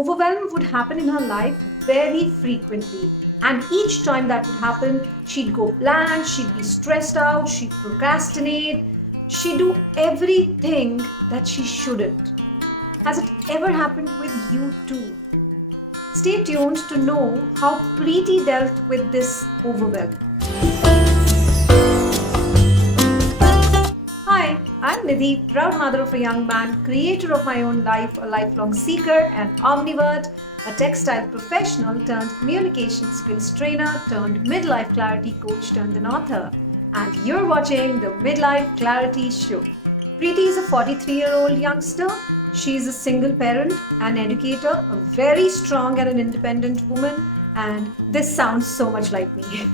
overwhelm would happen in her life very frequently. And each time that would happen, she'd go blank, she'd be stressed out, she'd procrastinate, she'd do everything that she shouldn't. Has it ever happened with you too? Stay tuned to know how Preeti dealt with this overwhelm. Hi, I'm Nidhi, proud mother of a young man, creator of my own life, a lifelong seeker, and omnivert, a textile professional turned communication skills trainer turned midlife clarity coach turned an author. And you're watching the Midlife Clarity Show. Preeti is a 43-year-old youngster. She is a single parent, an educator, a very strong and an independent woman, and this sounds so much like me.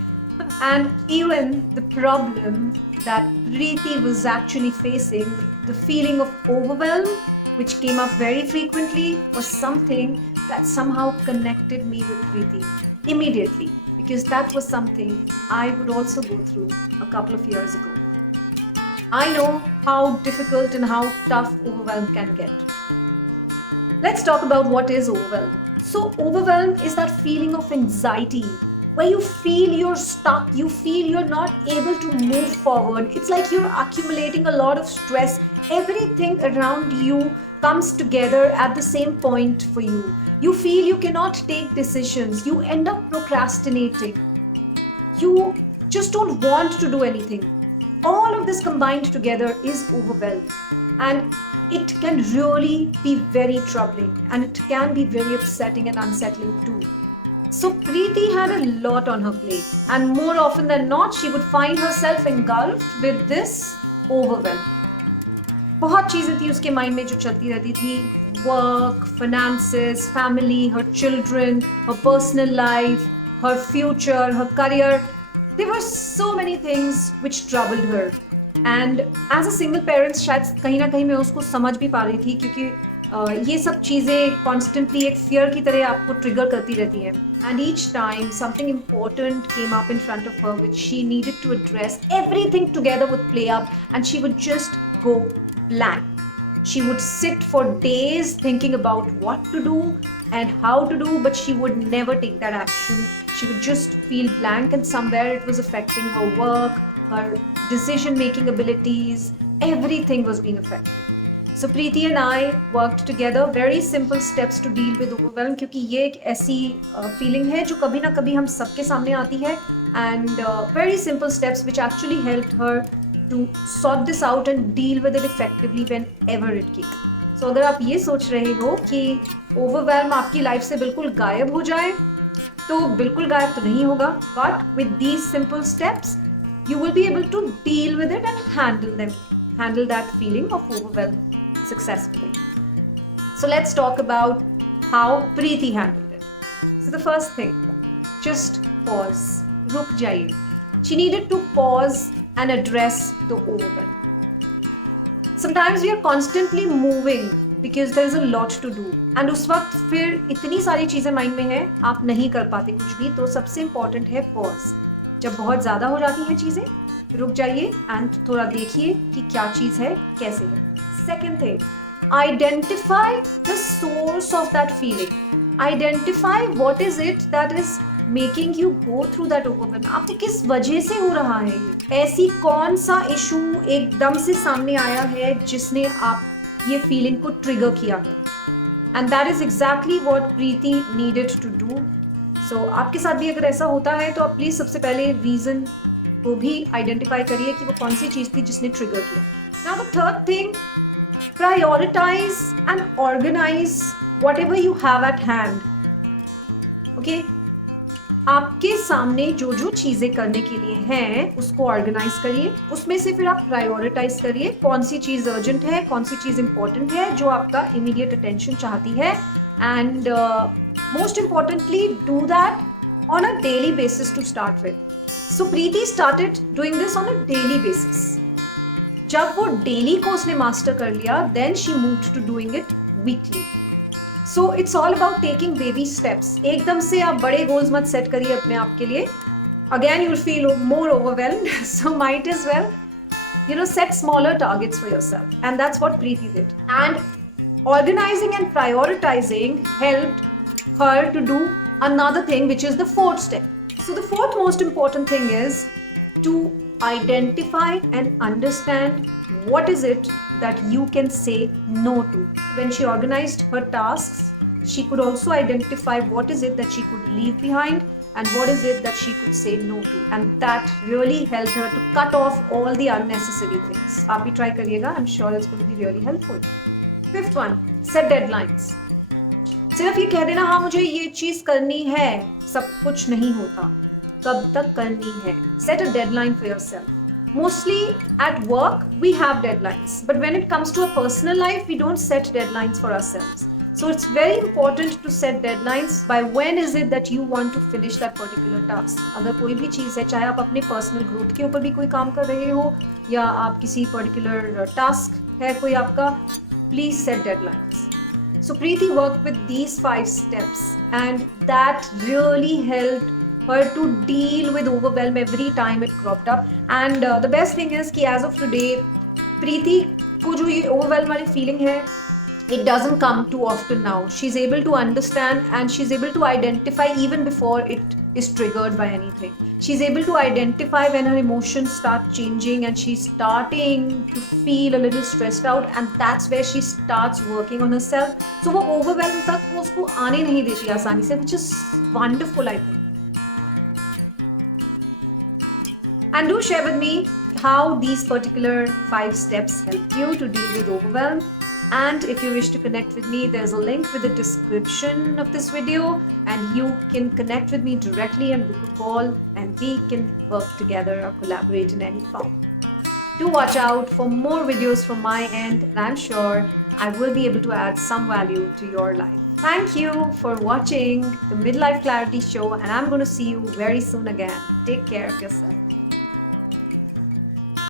And even the problem that Preeti was actually facing, the feeling of overwhelm, which came up very frequently, was something that somehow connected me with Preeti immediately, because that was something I would also go through a couple of years ago. I know how difficult and how tough overwhelm can get. Let's talk about what is overwhelm. So overwhelm is that feeling of anxiety where you feel you're stuck, you feel you're not able to move forward. It's like you're accumulating a lot of stress. Everything around you comes together at the same point for you. You feel you cannot take decisions. You end up procrastinating. You just don't want to do anything. All of this combined together is overwhelm. And it can really be very troubling, and it can be very upsetting and unsettling too. So Preeti had a lot on her plate, and more often than not, she would find herself engulfed with this overwhelm. बहुत चीजें थी उसके mind में जो चलती रहती थी. Work, finances, family, her children, her personal life, her future, her career. There were so many things which troubled her. And as a single parent, शायद कहीं ना कहीं मैं उसको समझ भी पा रही थी, क्योंकि ये सब चीज़ें constantly एक fear की तरह आपको trigger करती रहती हैं. And each time something important came up in front of her which she needed to address, everything together would play up and she would just go blank. She would sit for days thinking about what to do and how to do, but she would never take that action. She would just feel blank, and somewhere it was affecting her work, her decision-making abilities, everything was being affected. So Preeti and I worked together, very simple steps to deal with overwhelm, क्योंकि ये एक ऐसी feeling है जो कभी ना कभी हम सबके सामने आती है, and very simple steps which actually helped her to sort this out and deal with it effectively whenever it came. So अगर आप ये सोच रहे हो कि overwhelm आपकी लाइफ से बिल्कुल गायब हो जाए, तो बिल्कुल गायब तो नहीं होगा, but with these simple steps, you will be able to deal with it and handle that feeling of overwhelm successfully. So let's talk about how Preeti handled it. So the first thing, just pause. रुक जाइए. She needed to pause and address the overwhelm. Sometimes we are constantly moving because there is a lot to do. And उस वक्त फिर इतनी सारी चीजें mind में है, आप नहीं कर पाते कुछ भी, तो सबसे इम्पोर्टेंट है pause. जब बहुत ज़्यादा हो जाती हैं चीज़ें, रुक जाइए एंड थोड़ा देखिए कि क्या चीज़ है, कैसे है. Second thing, identify the source of that feeling. Identify what is it that is making you go through that overwhelm. आपको किस वजह से हो रहा है ये? ऐसी कौन सा इशू एकदम से सामने आया है जिसने आप ये फीलिंग को ट्रिगर किया है? And that is exactly what Preeti needed to do. So आपके साथ भी अगर ऐसा होता है तो आप प्लीज सबसे पहले रीजन को भी आइडेंटिफाई करिए कि वो कौन सी चीज थी जिसने ट्रिगर किया. Now the third thing, prioritize and organize whatever you have at hand. Okay? आपके सामने जो जो चीजें करने के लिए हैं उसको ऑर्गेनाइज करिए. उसमें से फिर आप प्रायोरिटाइज करिए कौन सी चीज अर्जेंट है, कौन सी चीज इंपॉर्टेंट है जो आपका इमीडिएट अटेंशन चाहती है. And most importantly, do that on a daily basis to start with. So Preeti started doing this on a daily basis. जब वो daily को उसने master कर लिया, then she moved to doing it weekly. So it's all about taking baby steps. एकदम से आप बड़े goals मत set करिए अपने आप के लिए. Again, you'll feel more overwhelmed. So might as well, set smaller targets for yourself. And that's what Preeti did. And Organizing and prioritizing helped her to do another thing, which is the fourth step. So the fourth most important thing is to identify and understand what is it that you can say no to. When she organized her tasks, she could also identify what is it that she could leave behind and what is it that she could say no to, and that really helped her to cut off all the unnecessary things. आप भी try करिएगा, I'm sure it's going to be really helpful. Fifth one, set deadlines. सिर्फ ये कह देना हाँ मुझे ये चीज करनी है, सब कुछ नहीं होता, कब तक करनी है. Set a deadline for yourself. Mostly at work we have deadlines, but when it comes to a personal life we don't set deadlines for ourselves. So it's very important to set deadlines by when is it that you want to finish that particular task. अगर कोई भी चीज़ है, चाहे आप अपने personal growth के ऊपर भी कोई काम कर रहे हो या आप किसी particular task है कोई आपका, please set deadlines. So Preeti worked with these 5 steps and that really helped her to deal with overwhelm every time it cropped up. And the best thing is कि as of today Preeti को जो ये overwhelm वाली feeling है, it doesn't come too often now. She's able to understand and she's able to identify even before it is triggered by anything. She's able to identify when her emotions start changing and she's starting to feel a little stressed out, and that's where she starts working on herself. So वो overwhelm तक वो उसको आने नहीं देती आसानी से, which is wonderful, I think. And do share with me how these particular 5 steps helped you to deal with overwhelm. And if you wish to connect with me, there's a link with the description of this video and you can connect with me directly and book a call and we can work together or collaborate in any form. Do watch out for more videos from my end and I'm sure I will be able to add some value to your life. Thank you for watching the Midlife Clarity Show and I'm going to see you very soon again. Take care of yourself.